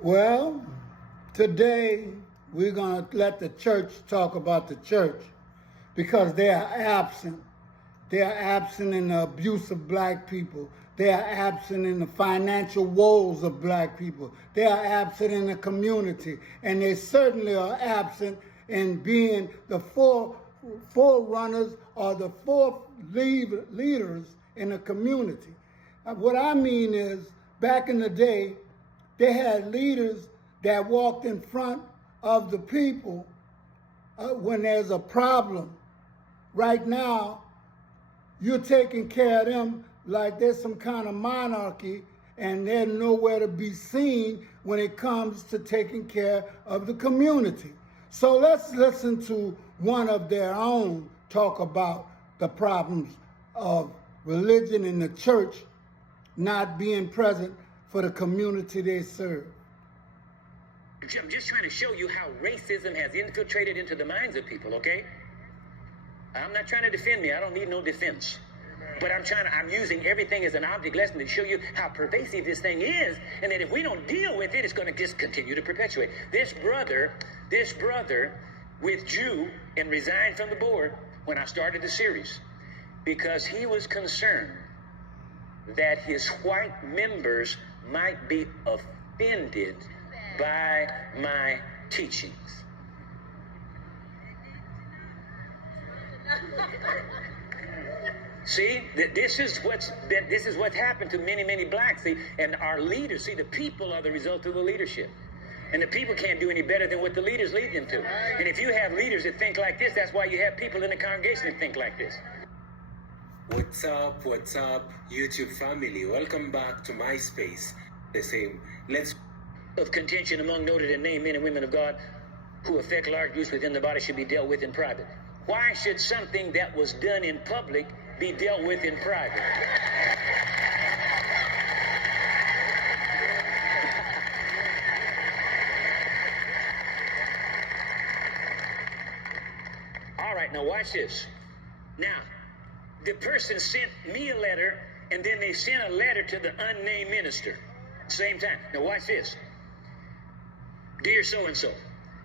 Well, today we're going to let the church talk about the church because they are absent. They are absent in the abuse of black people. They are absent in the financial woes of black people. They are absent in the community. And they certainly are absent in being the forerunners or the leaders in the community. What I mean is, back in the day, they had leaders that walked in front of the people when there's a problem. Right now, you're taking care of them like there's some kind of monarchy and they're nowhere to be seen when it comes to taking care of the community. So let's listen to one of their own talk about the problems of religion and the church not being present for the community they serve. I'm just trying to show you how racism has infiltrated into the minds of people, okay? I'm not trying to defend me. I don't need no defense. But I'm using everything as an object lesson to show you how pervasive this thing is, and that if we don't deal with it, it's going to just continue to perpetuate. This brother withdrew and resigned from the board when I started the series because he was concerned that his white members might be offended by my teachings. See, this is what's happened to many blacks. See, and our leaders. See, the people are the result of the leadership, and the people can't do any better than what the leaders lead them to. And if you have leaders that think like this, that's why you have people in the congregation that think like this. What's up, YouTube family? Welcome back to my space. The same. Let's of contention among noted and named men and women of God who affect large groups within the body should be dealt with in private. Why should something that was done in public be dealt with in private? All right, now watch this. Now, the person sent me a letter, and then they sent a letter to the unnamed minister. Same time. Now watch this. Dear so-and-so,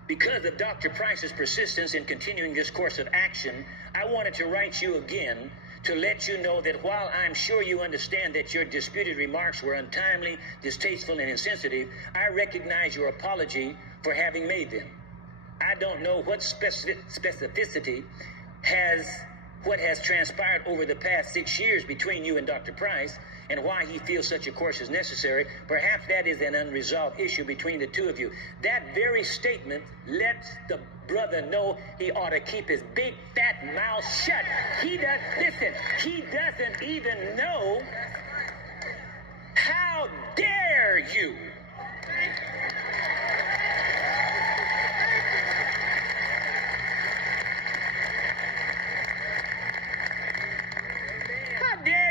because of Dr. Price's persistence in continuing this course of action, I wanted to write you again to let you know that while I'm sure you understand that your disputed remarks were untimely, distasteful, and insensitive, I recognize your apology for having made them. I don't know what specificity what has transpired over the past 6 years between you and Dr. Price and why he feels such a course is necessary. Perhaps that is an unresolved issue between the two of you. That very statement lets the brother know he ought to keep his big fat mouth shut. He doesn't even know. How dare you?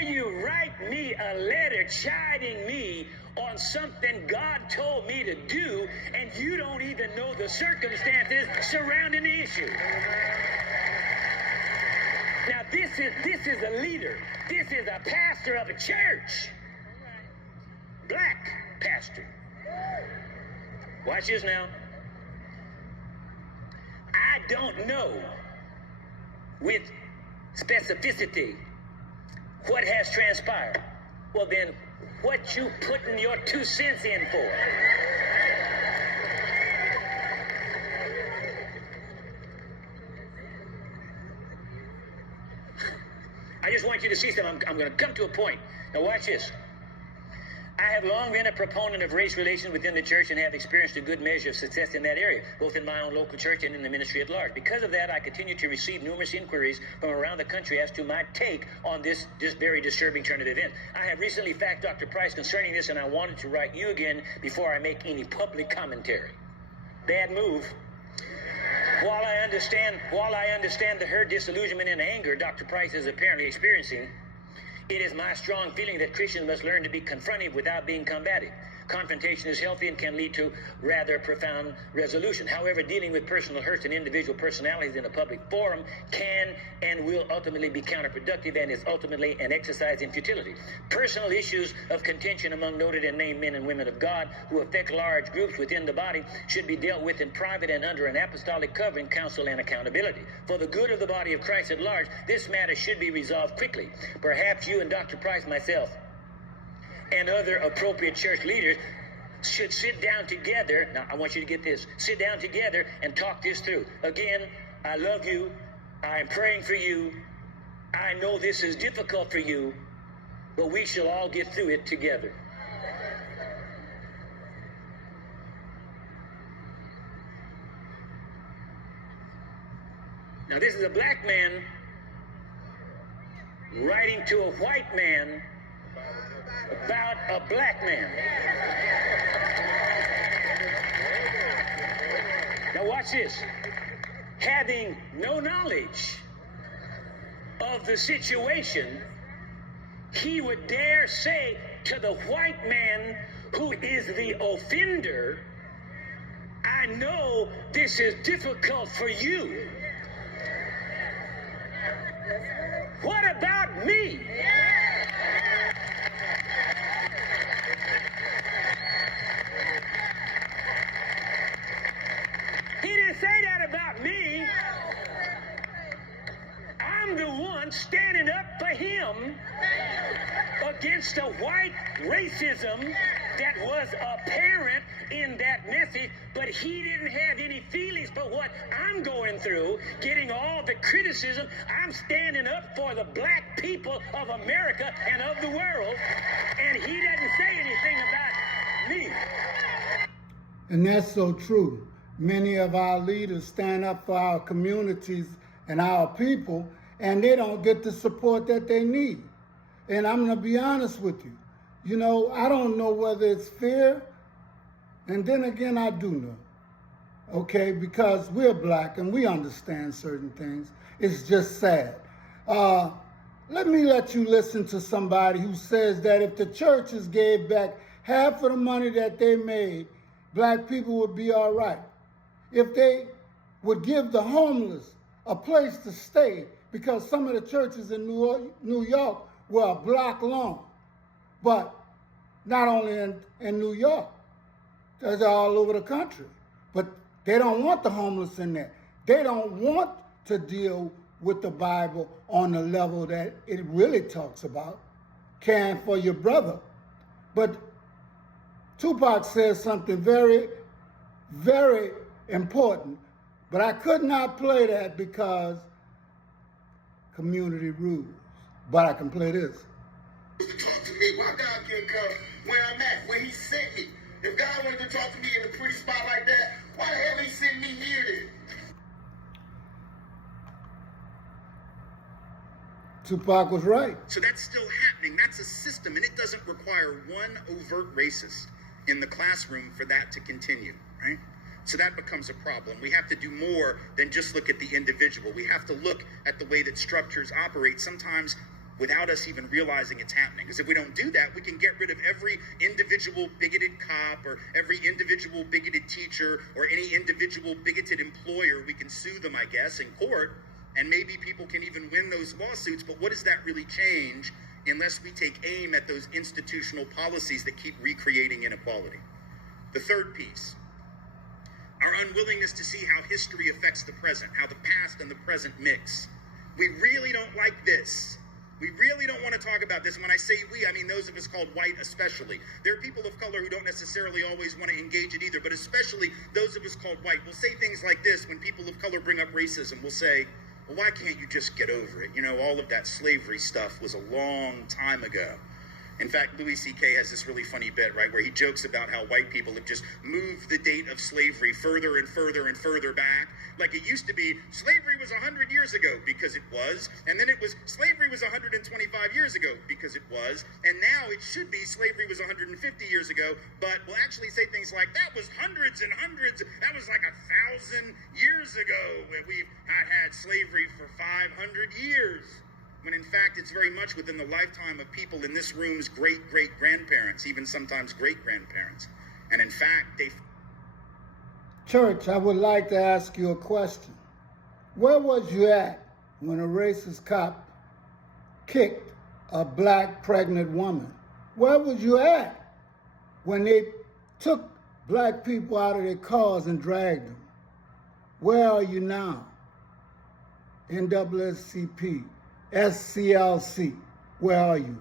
You write me a letter chiding me on something God told me to do, and you don't even know the circumstances surrounding the issue. Now this is a leader. This is a pastor of a church. Black pastor. Watch this now. I don't know with specificity what has transpired. Well then, what you putting your 2 cents in for? I just want you to see something. I'm going to come to a point. Now watch this. I have long been a proponent of race relations within the church and have experienced a good measure of success in that area, both in my own local church and in the ministry at large. Because of that, I continue to receive numerous inquiries from around the country as to my take on this very disturbing turn of events. I have recently faxed Dr. Price concerning this, and I wanted to write you again before I make any public commentary. Bad move. While I understand the hurt, disillusionment, and anger Dr. Price is apparently experiencing, it is my strong feeling that Christians must learn to be confrontive without being combative. confrontation is healthy and can lead to rather profound resolution. However, dealing with personal hurts and individual personalities in a public forum can and will ultimately be counterproductive and is ultimately an exercise in futility. Personal issues of contention among noted and named men and women of God who affect large groups within the body should be dealt with in private and under an apostolic covering, counsel, and accountability. For the good of the body of Christ at large, this matter should be resolved quickly. Perhaps you and Dr. Price, myself, and other appropriate church leaders should sit down together. Now, I want you to get this. Sit down together and talk this through. Again, I love you. I'm praying for you. I know this is difficult for you, but we shall all get through it together. Now, this is a black man writing to a white man about a black man. Now watch this. Having no knowledge of the situation, he would dare say to the white man who is the offender, I know this is difficult for you. What about me? He didn't say that about me. I'm the one standing up for him against the white racism that was apparent in that message, but he didn't have any feelings for what I'm going through, getting all the criticism. I'm standing up for the black people of America and of the world, and he doesn't say anything about me. And that's so true. Many of our leaders stand up for our communities and our people, and they don't get the support that they need. And I'm going to be honest with you. You know, I don't know whether it's fear, and then again, I do know. Okay, because we're black and we understand certain things. It's just sad. Let me let you listen to somebody who says that if the churches gave back half of the money that they made, black people would be all right. If they would give the homeless a place to stay, because some of the churches in New York were a block long. But not only in New York, they're all over the country. But they don't want the homeless in there. They don't want to deal with the Bible on the level that it really talks about, caring for your brother. But Tupac says something very, very important, but I could not play that because community rules. But I can play this. Talk to me. Why God can't come where I'm at, where he sent me? If God wanted to talk to me in a pretty spot like that, why the hell he sent me here then? Tupac was right. So that's still happening. That's a system, and it doesn't require one overt racist in the classroom for that to continue, right? So that becomes a problem. We have to do more than just look at the individual. We have to look at the way that structures operate, sometimes without us even realizing it's happening. Because if we don't do that, we can get rid of every individual bigoted cop or every individual bigoted teacher or any individual bigoted employer. We can sue them, I guess, in court, and maybe people can even win those lawsuits. But what does that really change unless we take aim at those institutional policies that keep recreating inequality? The third piece, our unwillingness to see how history affects the present, how the past and the present mix. We really don't like this. We really don't want to talk about this. And when I say we, I mean those of us called white especially. There are people of color who don't necessarily always want to engage it either, but especially those of us called white. We'll say things like this when people of color bring up racism. We'll say, well, why can't you just get over it? You know, all of that slavery stuff was a long time ago. In fact, Louis C.K. has this really funny bit, right, where he jokes about how white people have just moved the date of slavery further and further and further back. Like it used to be, slavery was 100 years ago, because it was. And then it was, slavery was 125 years ago, because it was. And now it should be, slavery was 150 years ago. But we'll actually say things like, that was hundreds and hundreds. That was like 1,000 years ago, where we've had slavery for 500 years. when in fact it's very much within the lifetime of people in this room's great-great-grandparents, even sometimes great-grandparents. And in fact, they... Church, I would like to ask you a question. Where was you at when a racist cop kicked a black pregnant woman? Where was you at when they took black people out of their cars and dragged them? Where are you now? NAACP, SCLC, where are you?